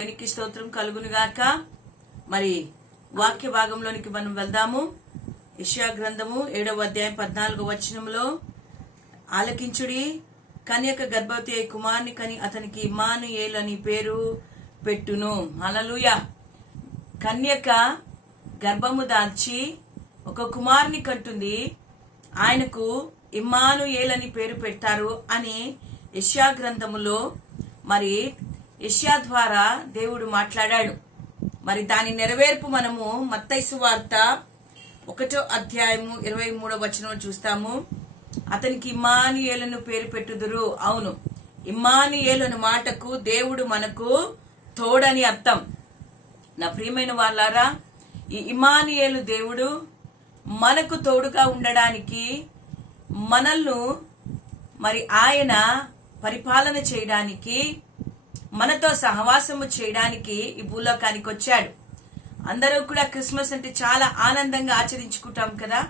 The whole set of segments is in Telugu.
దేవునికి స్తోత్రం కలుగునుగాక మరి వాక్య భాగంలోనికి మనం వెళ్దాము. యెషయా గ్రంథము ఏడవ అధ్యాయం పద్నాలుగో వచనంలో ఆలకించుడి కన్యక గర్భవతి అయి కుమార్ని కని అతనికి ఇమానుయేల్ అని పేరు పెట్టును. అలలుయ కన్యక గర్భము దాల్చి ఒక కుమార్ని కంటుంది. ఆయనకు ఇమ్మానుయేల్ అని పేరు పెట్టారు అని యెషయా గ్రంథములో మరి యష్యా ద్వారా దేవుడు మాట్లాడాడు. మరి దాని నెరవేర్పు మనము మత్తైసు వార్త ఒకటో అధ్యాయము ఇరవై మూడో వచనం చూస్తాము. అతనికి ఇమానియేలను పేరు పెట్టుదురు. అవును ఇమానియేలను మాటకు దేవుడు మనకు తోడని అర్థం. నా ప్రియమైన వాళ్ళారా ఈ ఇమానియేలు దేవుడు మనకు తోడుగా ఉండడానికి మనల్ను మరి ఆయన పరిపాలన చేయడానికి మనతో సహవాసము చేయడానికి ఈ భూలోకానికి వచ్చాడు. అందరూ కూడా క్రిస్మస్ అంటే చాలా ఆనందంగా ఆచరించుకుంటాం కదా?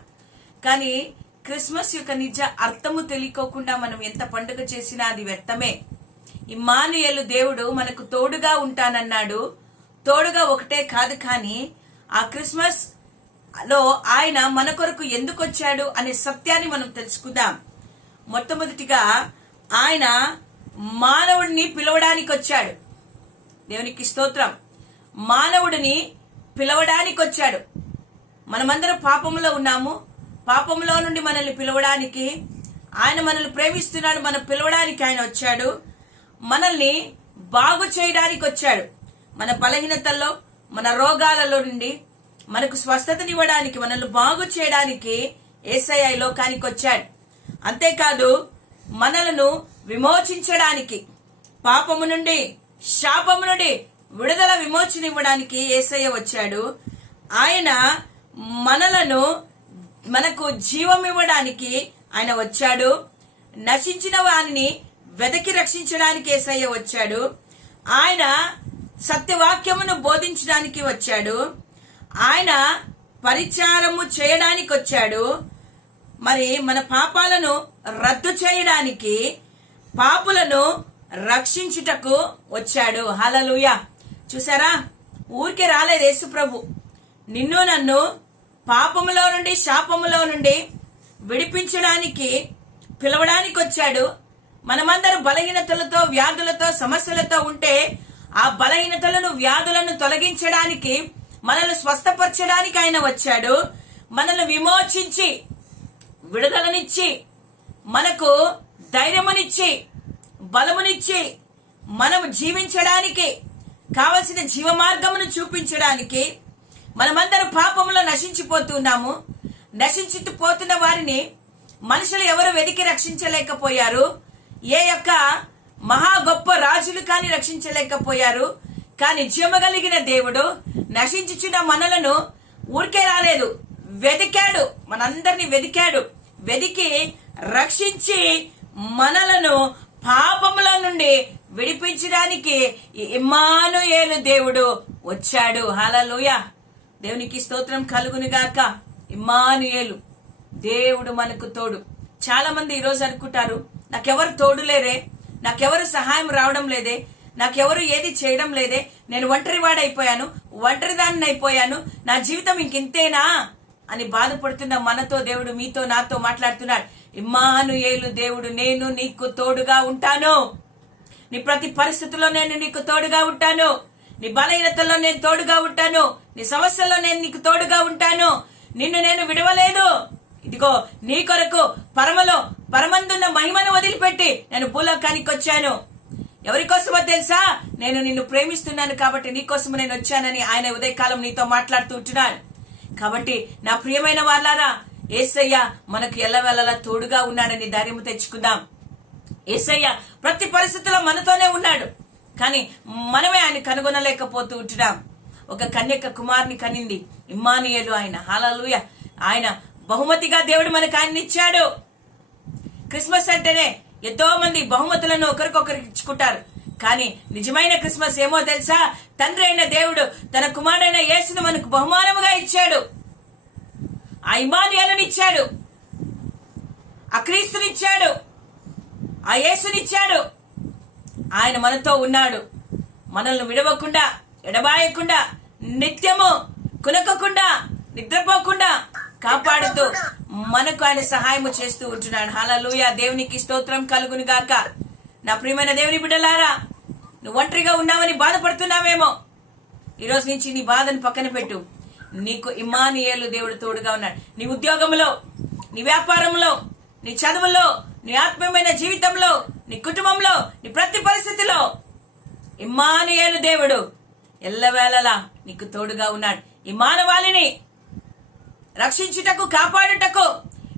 కానీ క్రిస్మస్ యొక్క నిజ అర్థము తెలియకోకుండా మనం ఎంత పండుగ చేసినా అది వ్యర్థమే. ఇమ్మానుయేలు దేవుడు మనకు తోడుగా ఉంటానన్నాడు. తోడుగా ఒకటే కాదు కానీ ఆ క్రిస్మస్లో ఆయన మన కొరకు ఎందుకు వచ్చాడు అనే సత్యాన్ని మనం తెలుసుకుందాం. మొట్టమొదటిగా ఆయన మానవుడిని పిలవడానికి వచ్చాడు దేవునికి స్తోత్రం. మానవుడిని పిలవడానికి వచ్చాడు మనమందరం పాపంలో ఉన్నాము. పాపంలో నుండి మనల్ని పిలవడానికి ఆయన మనల్ని ప్రేమిస్తున్నాడు. మనం పిలవడానికి ఆయన వచ్చాడు. మనల్ని బాగు చేయడానికి వచ్చాడు మన బలహీనతల్లో మన రోగాలలో నుండి మనకు స్వస్థతనివ్వడానికి మనల్ని బాగు చేయడానికి ఏసఐ లోకానికి వచ్చాడు అంతేకాదు మనలను విమోచించడానికి పాపము నుండి శాపము నుండి విడుదల విమోచన ఇవ్వడానికి ఏసయ్య వచ్చాడు. ఆయన మనలను మనకు జీవం ఇవ్వడానికి ఆయన వచ్చాడు. నశించిన వారిని వెదకి రక్షించడానికి ఏసయ్య వచ్చాడు. ఆయన సత్యవాక్యమును బోధించడానికి వచ్చాడు. ఆయన పరిచారము చేయడానికి వచ్చాడు. మరి మన పాపాలను రద్దు చేయడానికి పాపులను రక్షించుటకు వచ్చాడు. హలలుయ చూసారా ఊరికే రాలేదు యేసు ప్రభు. నిన్ను నన్ను పాపములో నుండి శాపములో నుండి విడిపించడానికి పిలవడానికి వచ్చాడు. మనమందరం బలహీనతలతో వ్యాధులతో సమస్యలతో ఉంటే ఆ బలహీనతలను వ్యాధులను తొలగించడానికి మనల్ని స్వస్థపరచడానికి ఆయన వచ్చాడు. మనల్ని విమోచించి విడుదలనిచ్చి మనకు ధైర్యమునిచ్చి బలమునిచ్చి మనం జీవించడానికి కావలసిన జీవ మార్గమును చూపించడానికి మనమందరం పాపంలో నశించిపోతున్నాము నశించిపోతున్న వారిని మనుషులు ఎవరు వెతికి రక్షించలేకపోయారు. ఏ యొక్క మహా గొప్ప రాజులు కాని రక్షించలేకపోయారు. కానీ జీవగలిగిన దేవుడు నశించుచున్న మనలను ఊరికే రాలేదు. వెతికాడు. మనందరిని వెతికాడు. వెతికి రక్షించి మనలను పాపముల నుండి విడిపించడానికి ఇమానుయేలు ఇమ్మానుయేలు దేవుడు వచ్చాడు. హలలుయ దేవునికి స్తోత్రం కలుగునుగాక ఇమ్మానుయేలు. దేవుడు మనకు తోడు. చాలా మంది ఈరోజు అనుకుంటారు నాకెవరు తోడు లేరే? నాకెవరు సహాయం రావడం లేదే? నాకెవరు ఏది చేయడం లేదే? నేను ఒంటరి వాడైపోయాను ఒంటరి దాన్ని అయిపోయాను నా జీవితం ఇంకింతేనా? అని బాధపడుతున్న మనతో దేవుడు మీతో నాతో మాట్లాడుతున్నాడు. ఇమ్మానుయేలు దేవుడు నేను నీకు తోడుగా ఉంటాను. నీ ప్రతి పరిస్థితిలో నేను నీకు తోడుగా ఉంటాను. నీ బలహీనతల్లో నేను తోడుగా ఉంటాను. నీ సమస్యల్లో నేను నీకు తోడుగా ఉంటాను. నిన్ను నేను విడవలేదు. ఇదిగో నీ కొరకు పరమలో పరమందున్న మహిమను వదిలిపెట్టి నేను భూలోకానికి వచ్చాను. ఎవరి కోసమో తెలుసా? నేను నిన్ను ప్రేమిస్తున్నాను కాబట్టి నీ కోసం నేను వచ్చానని ఆయన ఉదయకాలం నీతో మాట్లాడుతూ ఉంటున్నాను కాబట్టి నా ప్రియమైన వాళ్ళారా ఏసయ్య మనకు ఎల్లవెల్లలా తోడుగా ఉన్నాడని ధైర్యం తెచ్చుకుందాం. ఏసయ్య ప్రతి పరిస్థితిలో మనతోనే ఉన్నాడు. కానీ మనమే ఆయన కనుగొనలేకపోతూ ఉంటున్నాం. ఒక కన్యక కుమార్ని కనింది. ఇమ్మానియలు ఆయన. హాలలుయ ఆయన బహుమతిగా దేవుడు మనకు ఆయన ఇచ్చాడు. క్రిస్మస్ అంటేనే ఎంతో మంది బహుమతులను ఒకరికొకరికి ఇచ్చుకుంటారు. కానీ నిజమైన క్రిస్మస్ ఏమో తెలుసా? తండ్రి అయిన దేవుడు తన కుమారుడైన యేసును మనకు బహుమానముగా ఇచ్చాడు. ఆ ఇమానియాలను ఇచ్చాడు ఆ క్రీస్తునిచ్చాడు. ఆ యేసునిచ్చాడు. ఆయన మనతో ఉన్నాడు. మనల్ని విడవకుండా ఎడబాయకుండా నిత్యము కునకకుండా నిద్రపోకుండా కాపాడుతూ మనకు ఆయన సహాయము చేస్తూ ఉంటున్నాడు. హలలుయ దేవునికి స్తోత్రం కలుగును గాక. నా ప్రియమైన దేవుని బిడ్డలారా నువ్వు ఒంటరిగా ఉన్నావని బాధపడుతున్నావేమో? ఈ రోజు నుంచి నీ బాధను పక్కన పెట్టు. నీకు ఇమానియేలు దేవుడు తోడుగా ఉన్నాడు. నీ ఉద్యోగంలో నీ వ్యాపారంలో నీ చదువులో నీ ఆత్మీయమైన జీవితంలో నీ కుటుంబంలో నీ ప్రతి పరిస్థితిలో ఇమానియేలు దేవుడు ఎల్లవేళలా నీకు తోడుగా ఉన్నాడు. ఈ మానవాళిని రక్షించుటకు కాపాడుటకు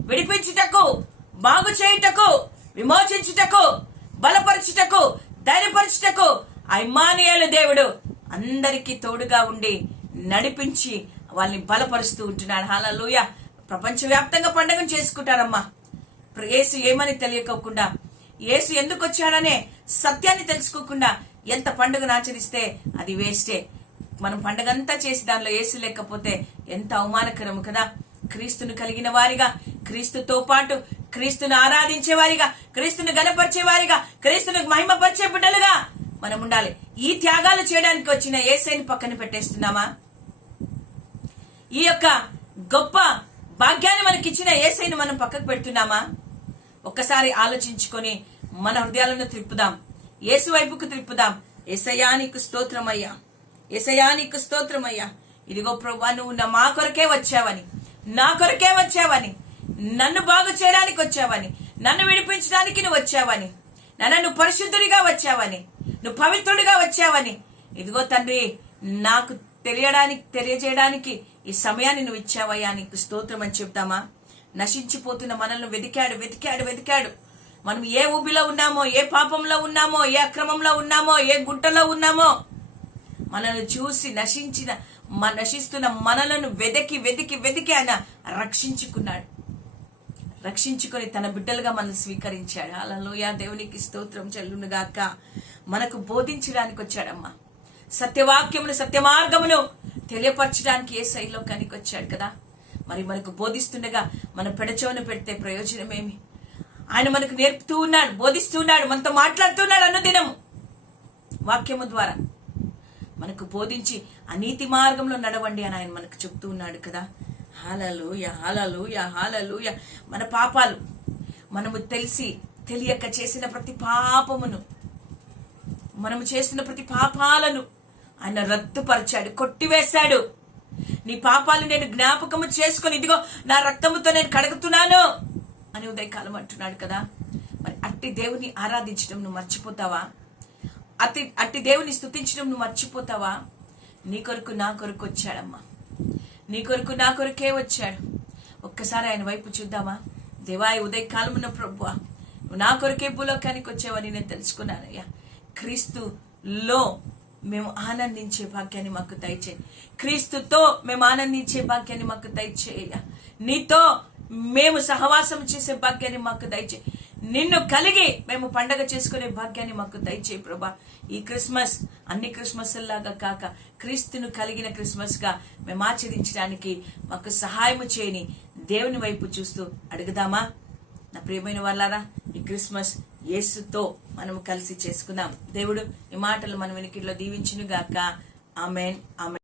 విడిపించుటకు బాగు చేయుటకు విమోచించుటకు బలపరచుటకు ధైర్యపరచుటకు ఆ ఇమ్మానుయేలు దేవుడు అందరికీ తోడుగా ఉండి నడిపించి వాళ్ళని బలపరుస్తూ ఉంటున్నాడు. హాలలోయ ప్రపంచవ్యాప్తంగా పండుగను చేసుకుంటారమ్మా. యేసు ఏమని తెలియకోకుండా యేసు ఎందుకు వచ్చాడనే సత్యాన్ని తెలుసుకోకుండా ఎంత పండుగను ఆచరిస్తే అది వేస్టే. మనం పండగంతా చేసి దానిలో యేసు లేకపోతే ఎంత అవమానకరము కదా. క్రీస్తును కలిగిన వారిగా క్రీస్తుతో పాటు క్రీస్తును ఆరాధించే వారిగా క్రీస్తును గనపరిచే వారిగా క్రీస్తును మహిమపరిచే బిడ్డలుగా మనం ఉండాలి. ఈ త్యాగాలు చేయడానికి వచ్చిన ఏసైని పక్కన పెట్టేస్తున్నామా? ఈ యొక్క గొప్ప భాగ్యాన్ని మనకిచ్చిన ఏసైని మనం పక్కకు పెడుతున్నామా? ఒక్కసారి ఆలోచించుకొని మన హృదయాలను త్రిప్పుదాం. ఏసు వైపుకు త్రిప్పుదాం. ఎసయానికి స్తోత్రమయ్యా. ఎసయానికి స్తోత్రమయ్యా. ఇదిగో ప్రభా నువ్వు నా మా కొరకే వచ్చావని నా కొరకే వచ్చావని నన్ను బాగు చేయడానికి వచ్చావని నన్ను విడిపించడానికి నువ్వు వచ్చావని నన్ను నువ్వు పరిశుద్ధుడిగా వచ్చావని నువ్వు పవిత్రుడిగా వచ్చావని ఇదిగో తండ్రి నాకు తెలియడానికి తెలియజేయడానికి ఈ సమయాన్ని నువ్వు ఇచ్చావయ్యా నీకు స్తోత్రం అని చెప్తామా? నశించిపోతున్న మనల్ని వెతికాడు వెతికాడు వెతికాడు. మనం ఏ ఊబిలో ఉన్నామో ఏ పాపంలో ఉన్నామో ఏ అక్రమంలో ఉన్నామో ఏ గుంటలో ఉన్నామో మనల్ని చూసి నశించిన నశిస్తున్న మనలను వెతికి వెతికి వెతికి ఆయన రక్షించుకున్నాడు. రక్షించుకొని తన బిడ్డలుగా మనల్ని స్వీకరించాడు. అలలోయ దేవునికి స్తోత్రం చెల్లునుగాక. మనకు బోధించడానికి వచ్చాడమ్మా. సత్యవాక్యమును సత్యమార్గమును తెలియపరచడానికి ఏ శైలోకానికి వచ్చాడు కదా? మరి మనకు బోధిస్తుండగా మన పెడచోన పెడితే ప్రయోజనమేమి? ఆయన మనకు నేర్పుతూ ఉన్నాడు బోధిస్తూ ఉన్నాడు మనతో మాట్లాడుతున్నాడు అనుదినము వాక్యము ద్వారా మనకు బోధించి అనీతి మార్గంలో నడవండి అని ఆయన మనకు చెప్తూ ఉన్నాడు కదా? Hallelujah hallelujah hallelujah. మన పాపాలు మనము తెలిసి తెలియక చేసిన ప్రతి పాపమును మనము చేసిన ప్రతి పాపాలను ఆయన రద్దుపరిచాడు కొట్టివేశాడు. నీ పాపాలు నేను జ్ఞాపకము చేసుకొని ఇదిగో నా రక్తముతో నేను కడుగుతున్నాను అని ఉదయకాలం అంటున్నాడు కదా. మరి అట్టి దేవుని ఆరాధించడం నువ్వు మర్చిపోతావా? అతి అట్టి దేవుని స్థుతించడం నువ్వు మర్చిపోతావా? నీ కొరకు నా కొరకు వచ్చాడమ్మా. నీ కొరకు నా కొరకే వచ్చాడు. ఒక్కసారి ఆయన వైపు చూద్దామా? దేవాయి ఉన్న ప్రభు నా కొరకే భూలోకానికి వచ్చావని నేను తెలుసుకున్నానయ్యా. క్రీస్తులో మేము ఆనందించే భాగ్యాన్ని మాకు దయచేయి. క్రీస్తుతో మేము ఆనందించే భాగ్యాన్ని మాకు దయచేయ. నీతో మేము సహవాసం చేసే భాగ్యాన్ని మాకు దయచేయి. నిన్ను కలిగి మేము పండగ చేసుకునే భాగ్యాన్ని మాకు దయచేయి ప్రభా. ఈ క్రిస్మస్ అన్ని క్రిస్మస్ లాగా కాక క్రీస్తును కలిగిన క్రిస్మస్గా మేము ఆచరించడానికి మాకు సహాయము చేయని దేవుని వైపు చూస్తూ అడుగుదామా? నా ప్రియమైన వాళ్ళారా ఈ క్రిస్మస్ యేసుతో మనం కలిసి చేసుకుందాం. దేవుడు ఈ మాటలు మన వెనుకల్లో దీవించును గాక ఆమెన్. ఆమె